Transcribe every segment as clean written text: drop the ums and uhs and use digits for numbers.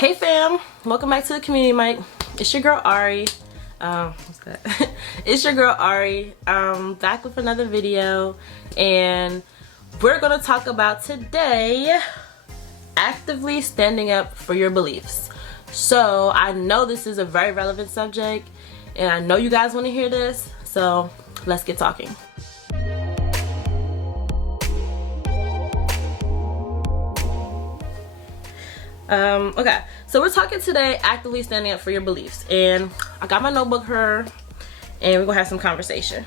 Hey fam, welcome back to the community mic. It's your girl Ari. What's that? It's your girl Ari. Back with another video, and we're gonna talk about today actively standing up for your beliefs. So I know this is a very relevant subject, and I know you guys want to hear this. So let's get talking. Okay, so we're talking today actively standing up for your beliefs, and I got my notebook here and we're gonna have some conversation.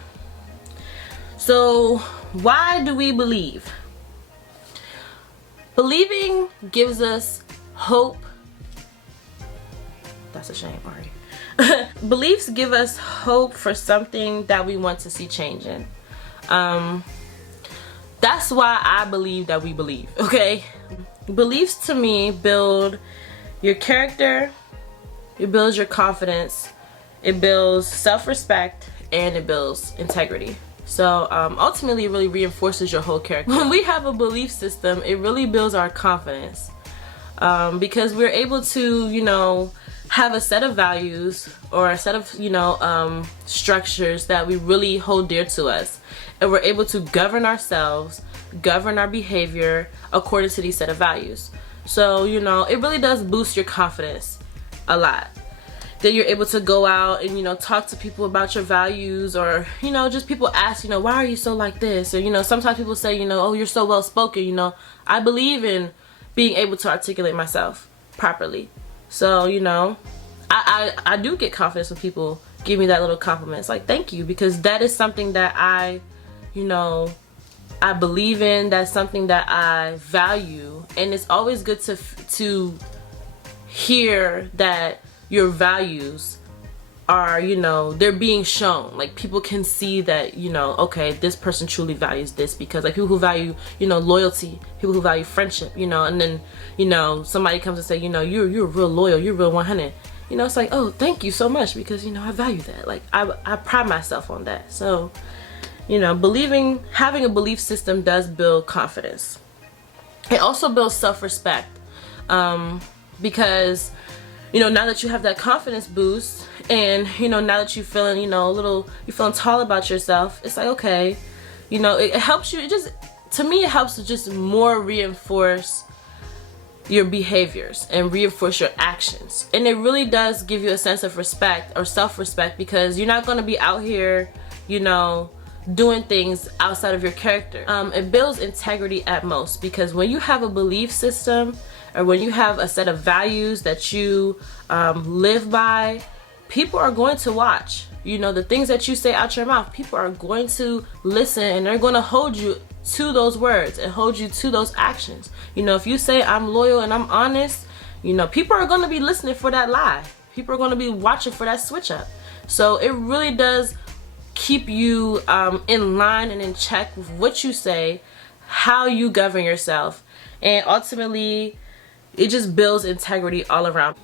So why do we believe? Believing gives us hope. That's a shame, Ari. Beliefs give us hope for something that we want to see changing. That's why I believe that we believe, okay? Beliefs to me build your character, it builds your confidence, it builds self-respect, and it builds integrity. So ultimately it really reinforces your whole character. When we have a belief system, it really builds our confidence because we're able to, you know, have a set of values or a set of, you know, structures that we really hold dear to us, and we're able to govern ourselves, govern our behavior according to these set of values. So, you know, it really does boost your confidence a lot. Then you're able to go out and, you know, talk to people about your values, or, you know, just people ask, you know, why are you so like this? Or, you know, sometimes people say, you know, oh, you're so well spoken. You know, I believe in being able to articulate myself properly. So, you know, I do get confidence when people give me that little compliment. It's like, thank you, because that is something that I, you know, I believe in. That's something that I value, and it's always good to hear that your values are, you know, they're being shown. Like, people can see that, you know, okay, this person truly values this, because like people who value, you know, loyalty, people who value friendship, you know, and then, you know, somebody comes and say, you know, you're real loyal, you're real 100. You know, it's like, oh, thank you so much, because, you know, I value that. Like, I pride myself on that. So, you know, having a belief system does build confidence. It also builds self-respect, because, you know, now that you have that confidence boost, and, you know, now that you're feeling, you know, you're feeling tall about yourself, it's like, okay, you know, it helps you. To me, it helps to just more reinforce your behaviors and reinforce your actions. And it really does give you a sense of respect or self-respect, because you're not going to be out here, you know, doing things outside of your character. It builds integrity at most, because when you have a belief system, or when you have a set of values that you live by, people are going to watch. You know, the things that you say out your mouth, people are going to listen, and they're going to hold you to those words and hold you to those actions. You know, if you say I'm loyal and I'm honest, you know, people are going to be listening for that lie. People are going to be watching for that switch up. So it really does keep you in line and in check with what you say, how you govern yourself, and ultimately it just builds integrity all around.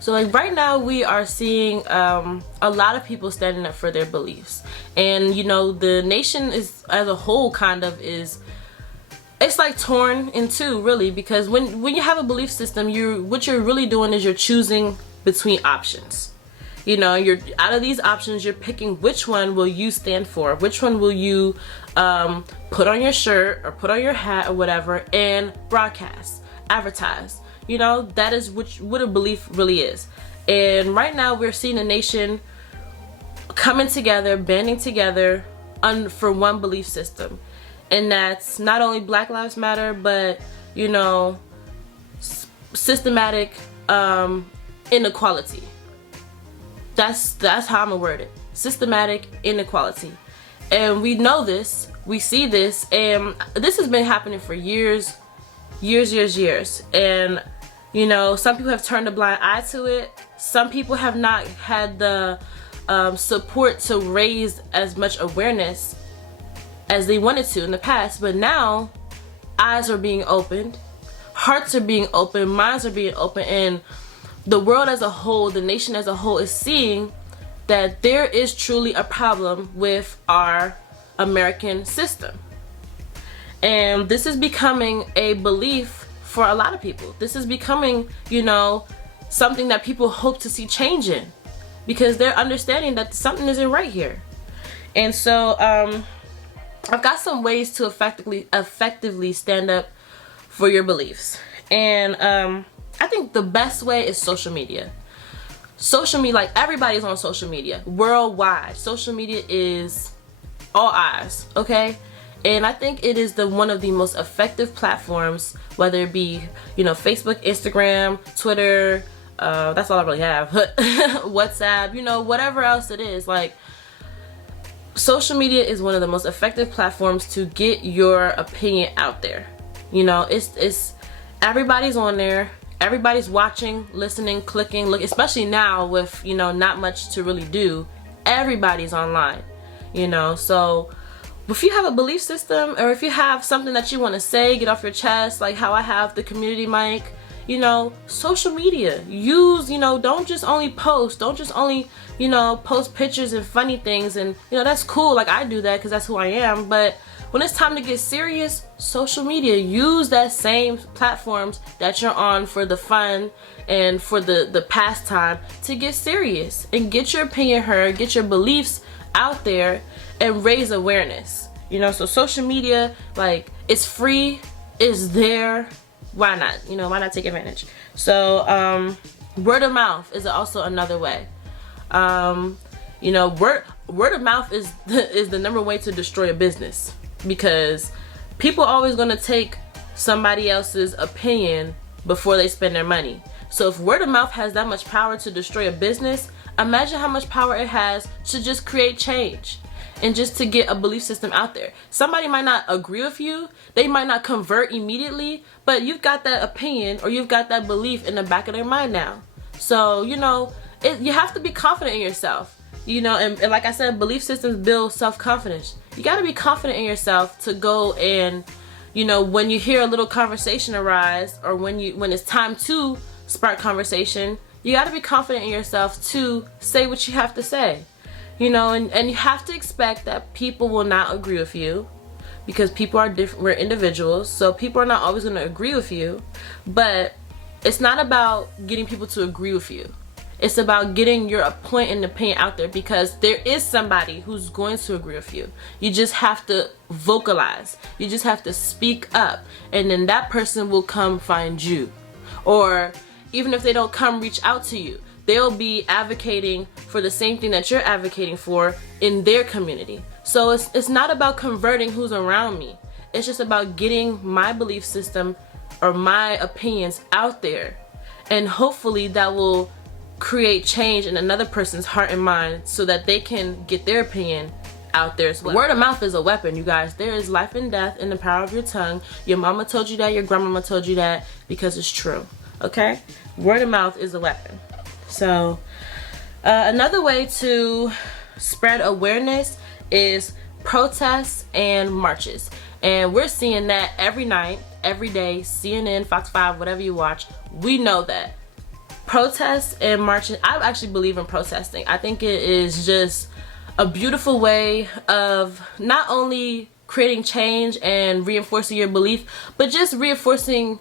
So like right now we are seeing a lot of people standing up for their beliefs, and you know, the nation is as a whole kind of is, it's like torn in two, really, because when you have a belief system, what you're really doing is you're choosing between options. You know, you're out of these options, you're picking which one will you stand for, which one will you put on your shirt or put on your hat or whatever, and broadcast, advertise. You know, that is what a belief really is. And right now we're seeing a nation coming together, banding together for one belief system. And that's not only Black Lives Matter, but, you know, systematic inequality. That's how I'm gonna word it. Systematic inequality. And we know this, we see this, and this has been happening for years. And, you know, some people have turned a blind eye to it. Some people have not had the support to raise as much awareness as they wanted to in the past. But now, eyes are being opened, hearts are being opened, minds are being opened, and the world as a whole, the nation as a whole, is seeing that there is truly a problem with our American system. And this is becoming a belief for a lot of people. This is becoming, you know, something that people hope to see change in, because they're understanding that something isn't right here. And so I've got some ways to effectively stand up for your beliefs. And I think the best way is social media. Social media, like, everybody's on social media worldwide. Social media is all eyes, okay? And I think it is one of the most effective platforms, whether it be, you know, Facebook, Instagram, Twitter, that's all I really have, WhatsApp, you know, whatever else it is. Like, social media is one of the most effective platforms to get your opinion out there. You know, it's everybody's on there. Everybody's watching, listening, clicking, look, especially now with, you know, not much to really do. Everybody's online, you know. So if you have a belief system, or if you have something that you want to say, get off your chest, like how I have the community mic, you know, social media, use, you know, don't just only post, don't just only, you know, post pictures and funny things, and, you know, that's cool, like I do that because that's who I am. But when it's time to get serious, social media, use that same platforms that you're on for the fun and for the pastime to get serious and get your opinion heard, get your beliefs out there, and raise awareness. You know, so social media, like, it's free, it's there, why not? You know, why not take advantage? So word of mouth is also another way. You know, word of mouth is the number one way to destroy a business, because people are always going to take somebody else's opinion before they spend their money. So if word of mouth has that much power to destroy a business, imagine how much power it has to just create change and just to get a belief system out there. Somebody might not agree with you, they might not convert immediately, but you've got that opinion or you've got that belief in the back of their mind now. So, you know, you have to be confident in yourself. You know, and like I said, belief systems build self-confidence. You got to be confident in yourself to go and, you know, when you hear a little conversation arise, or when it's time to spark conversation, you got to be confident in yourself to say what you have to say. You know, and you have to expect that people will not agree with you, because people are different. We're individuals, so people are not always going to agree with you. But it's not about getting people to agree with you. It's about getting your point and opinion out there, because there is somebody who's going to agree with you. You just have to vocalize. You just have to speak up, and then that person will come find you. Or even if they don't come reach out to you, they'll be advocating for the same thing that you're advocating for in their community. So it's not about converting who's around me. It's just about getting my belief system or my opinions out there, and hopefully that will create change in another person's heart and mind, so that they can get their opinion out there as well. Word of mouth is a weapon, you guys. There is life and death in the power of your tongue. Your mama told you that, your grandmama told you that, because it's true. Okay? Word of mouth is a weapon. So another way to spread awareness is protests and marches. And we're seeing that every night, every day, CNN, Fox 5, whatever you watch, we know that. Protests and marching, I actually believe in protesting. I think it is just a beautiful way of not only creating change and reinforcing your belief, but just reinforcing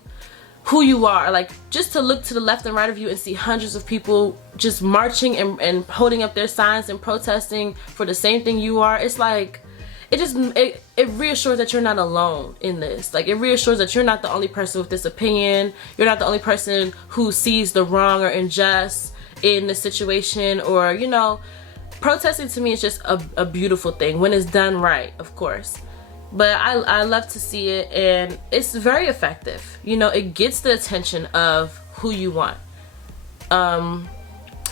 who you are. Like, just to look to the left and right of you and see hundreds of people just marching and holding up their signs and protesting for the same thing you are. It's like, it reassures that you're not alone in this. Like, it reassures that you're not the only person with this opinion. You're not the only person who sees the wrong or unjust in the situation. Or, you know, protesting to me is just a beautiful thing when it's done right, of course. But I love to see it, and it's very effective. You know, it gets the attention of who you want.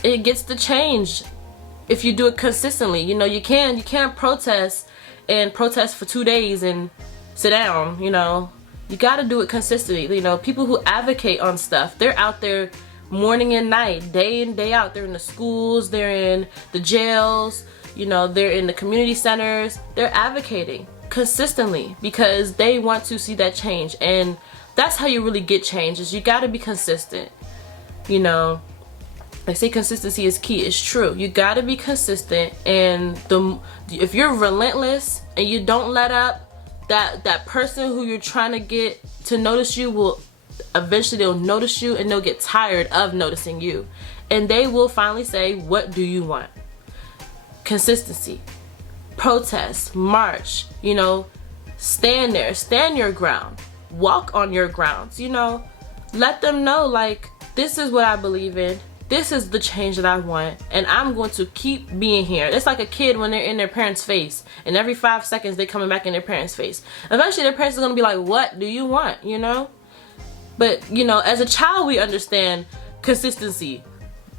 It gets the change if you do it consistently. You know, you can't protest and protest for 2 days and sit down. You know, you got to do it consistently. You know, people who advocate on stuff, they're out there morning and night, day in, day out. They're in the schools, they're in the jails, you know, they're in the community centers. They're advocating consistently because they want to see that change. And that's how you really get change, is you got to be consistent. You know, they say consistency is key. It's true. You got to be consistent, and if you're relentless and you don't let up, that person who you're trying to get to notice you will eventually they'll notice you, and they'll get tired of noticing you, and they will finally say, what do you want? Consistency, protest, march, you know, stand there, stand your ground, walk on your grounds, you know, let them know, like, this is what I believe in, this is the change that I want, and I'm going to keep being here. It's like a kid when they're in their parents' face, and every 5 seconds they're coming back in their parents' face. Eventually their parents are going to be like, what do you want, you know? But, you know, as a child we understand consistency,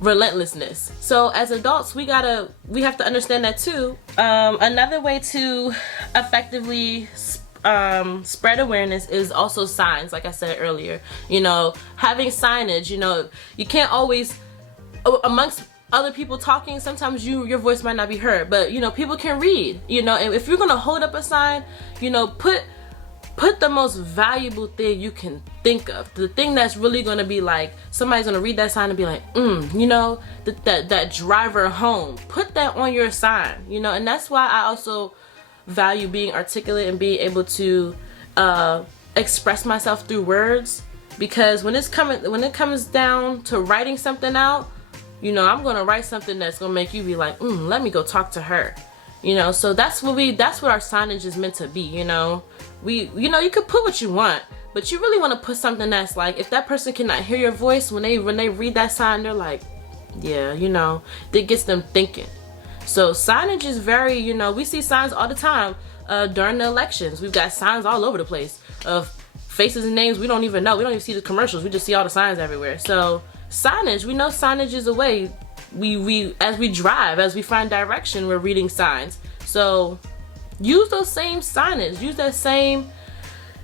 relentlessness. So as adults we have to understand that too. Another way to effectively spread awareness is also signs, like I said earlier. You know, having signage, you know, you can't always, amongst other people talking, sometimes your voice might not be heard, but you know, people can read, you know, and if you're gonna hold up a sign, you know, put the most valuable thing you can think of, the thing that's really gonna be like, somebody's gonna read that sign and be like, you know, that driver home, put that on your sign, you know. And that's why I also value being articulate and being able to express myself through words, because when it comes down to writing something out, you know, I'm gonna write something that's gonna make you be like, let me go talk to her, you know. So that's what our signage is meant to be, you know. You know, you could put what you want, but you really want to put something that's like, if that person cannot hear your voice, when they read that sign, they're like, yeah, you know, that gets them thinking. So signage is very, you know, we see signs all the time during the elections. We've got signs all over the place of faces and names we don't even know. We don't even see the commercials. We just see all the signs everywhere. So signage, we know signage is a way. We as we drive, as we find direction, we're reading signs. So use those same signage, use that same,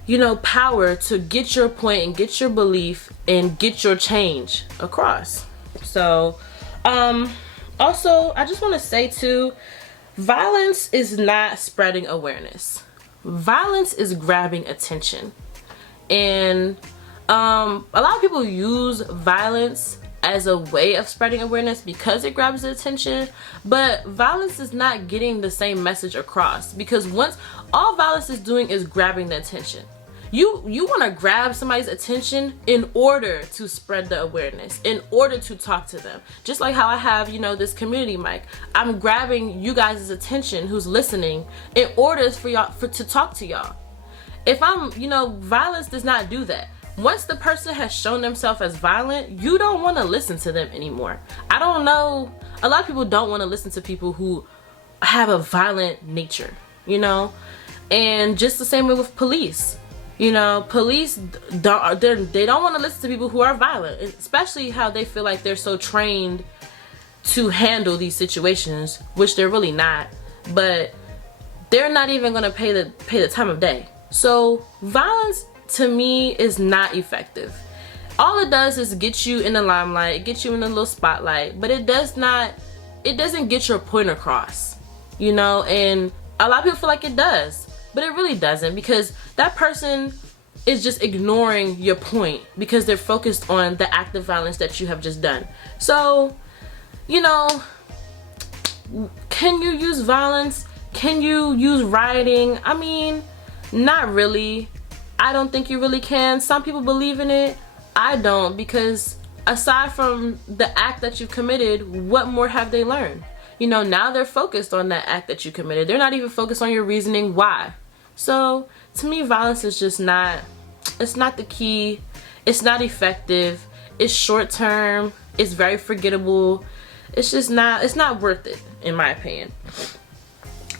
you know, power to get your point and get your belief and get your change across. So also I just want to say too, violence is not spreading awareness. Violence is grabbing attention, and a lot of people use violence as a way of spreading awareness because it grabs the attention, but violence is not getting the same message across, because once all violence is doing is grabbing the attention. You want to grab somebody's attention in order to spread the awareness, in order to talk to them. Just like how I have, you know, this community mic. I'm grabbing you guys' attention who's listening in order for y'all to talk to y'all. If I'm, you know, violence does not do that. Once the person has shown themselves as violent, you don't want to listen to them anymore. I don't know, a lot of people don't want to listen to people who have a violent nature, you know. And just the same way with police. You know, police they don't want to listen to people who are violent, especially how they feel like they're so trained to handle these situations, which they're really not. But they're not even going to pay the time of day. So violence to me is not effective. All it does is get you in the limelight, get you in a little spotlight, but it doesn't get your point across, you know. And a lot of people feel like it does, but it really doesn't, because that person is just ignoring your point because they're focused on the act of violence that you have just done. So, you know, can you use violence? Can you use rioting? I mean, not really. I don't think you really can. Some people believe in it. I don't, because aside from the act that you've committed, what more have they learned? You know, now they're focused on that act that you committed. They're not even focused on your reasoning why. So to me, violence is just not, it's not the key. It's not effective. It's short term. It's very forgettable. It's just not, it's not worth it, in my opinion.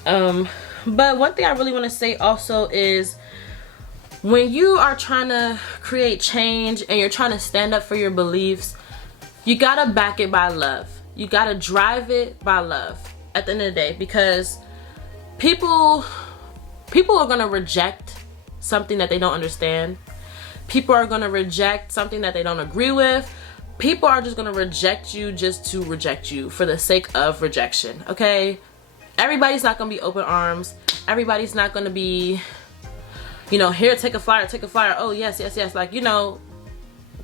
But one thing I really want to say also is, when you are trying to create change and you're trying to stand up for your beliefs, you gotta back it by love. You gotta drive it by love at the end of the day, because people are gonna reject something that they don't understand. People are gonna reject something that they don't agree with. People are just gonna reject you just to reject you for the sake of rejection, okay? Everybody's not gonna be open arms. Everybody's not gonna be, you know, here, take a flyer, oh yes, yes, yes. Like, you know,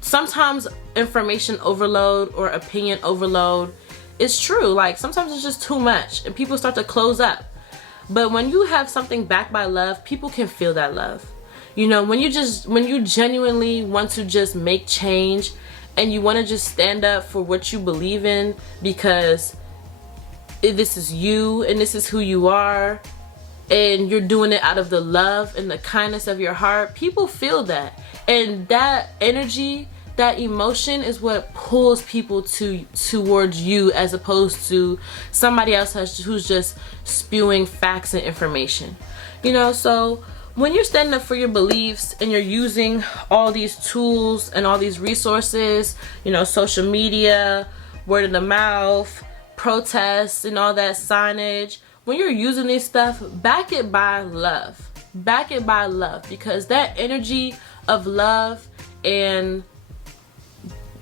sometimes information overload or opinion overload is true. Like, sometimes it's just too much and people start to close up. But when you have something backed by love, people can feel that love. You know, when you genuinely want to just make change and you want to just stand up for what you believe in, because this is you and this is who you are, and you're doing it out of the love and the kindness of your heart, people feel that. And that energy, that emotion is what pulls people towards you, as opposed to somebody else who's just spewing facts and information. You know, so when you're standing up for your beliefs and you're using all these tools and all these resources, you know, social media, word of the mouth, protests and all that signage, when you're using this stuff, back it by love. Back it by love, because that energy of love and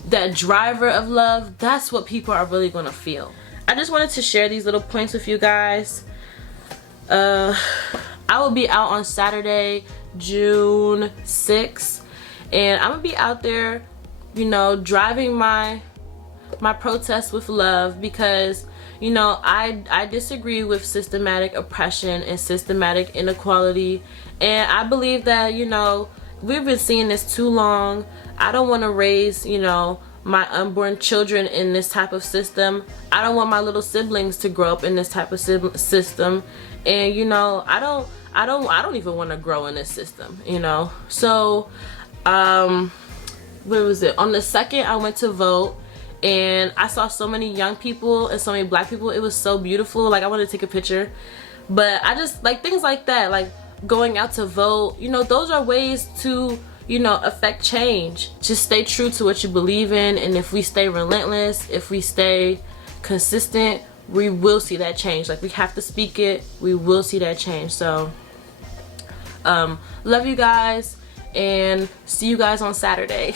that driver of love, that's what people are really going to feel. I just wanted to share these little points with you guys. I will be out on Saturday, June 6th, and I'm gonna be out there, you know, driving my protest with love, because, you know, I disagree with systematic oppression and systematic inequality, and I believe that, you know, we've been seeing this too long. I don't want to raise, you know, my unborn children in this type of system. I don't want my little siblings to grow up in this type of system, and, you know, I don't even want to grow in this system, you know. So where was it, on the 2nd I went to vote, and I saw so many young people and so many black people. It was so beautiful. Like, I wanted to take a picture. But I just like things like that, like going out to vote, you know, those are ways to, you know, affect change. Just stay true to what you believe in, and if we stay relentless, if we stay consistent, we will see that change. Like, we have to speak it, we will see that change. So love you guys, and see you guys on Saturday.